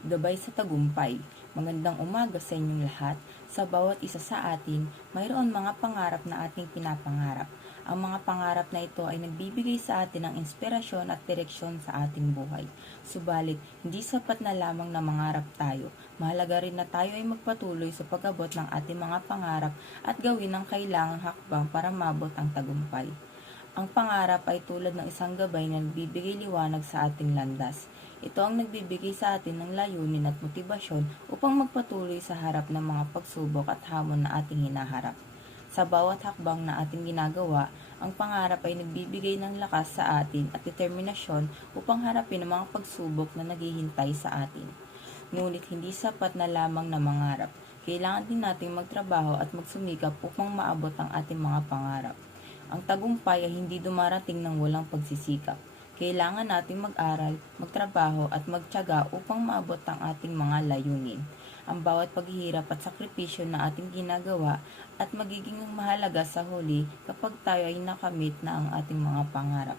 Gabay sa tagumpay. Magandang umaga sa inyong lahat. Sa bawat isa sa atin, mayroon mga pangarap na ating pinapangarap. Ang mga pangarap na ito ay nagbibigay sa atin ng inspirasyon at direksyon sa ating buhay. Subalit, hindi sapat na lamang na mangarap tayo. Mahalaga rin na tayo ay magpatuloy sa pag-abot ng ating mga pangarap at gawin ang kailangang hakbang para mabot ang tagumpay. Ang pangarap ay tulad ng isang gabay na nagbibigay liwanag sa ating landas. Ito ang nagbibigay sa atin ng layunin at motibasyon upang magpatuloy sa harap ng mga pagsubok at hamon na ating hinaharap. Sa bawat hakbang na ating ginagawa, ang pangarap ay nagbibigay ng lakas sa atin at determinasyon upang harapin ang mga pagsubok na naghihintay sa atin. Ngunit hindi sapat na lamang na mangarap. Kailangan din nating magtrabaho at magsumikap upang maabot ang ating mga pangarap. Ang tagumpay ay hindi dumarating ng walang pagsisikap. Kailangan nating mag-aral, magtrabaho at magtiyaga upang maabot ang ating mga layunin. Ang bawat paghihirap at sakripisyo na ating ginagawa at magiging mahalaga sa huli kapag tayo ay nakamit na ang ating mga pangarap.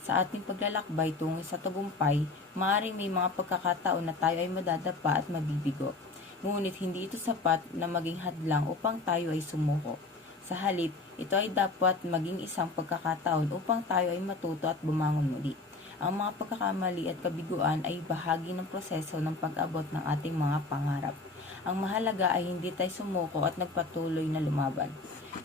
Sa ating paglalakbay tungo sa tagumpay, maaaring may mga pagkakataon na tayo ay madadapa at mabibigo. Ngunit hindi ito sapat na maging hadlang upang tayo ay sumuko. Sa halip, ito ay dapat maging isang pagkakataon upang tayo ay matuto at bumangon muli. Ang mga pagkakamali at kabiguan ay bahagi ng proseso ng pag-abot ng ating mga pangarap. Ang mahalaga ay hindi tayo sumuko at nagpatuloy na lumaban.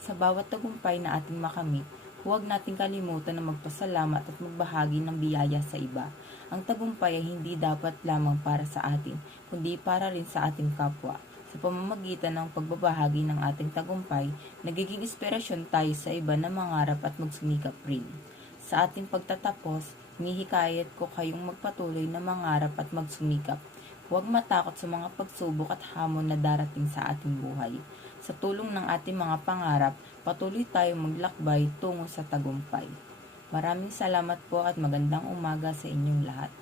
Sa bawat tagumpay na ating makamit, huwag nating kalimutan na magpasalamat at magbahagi ng biyaya sa iba. Ang tagumpay ay hindi dapat lamang para sa atin, kundi para rin sa ating kapwa. Sa pamamagitan ng pagbabahagi ng ating tagumpay, nagiging inspirasyon tayo sa iba na mangarap at magsumikap rin. Sa ating pagtatapos, hinihikayat ko kayong magpatuloy na mangarap at magsumikap. Huwag matakot sa mga pagsubok at hamon na darating sa ating buhay. Sa tulong ng ating mga pangarap, patuloy tayong maglakbay tungo sa tagumpay. Maraming salamat po at magandang umaga sa inyong lahat.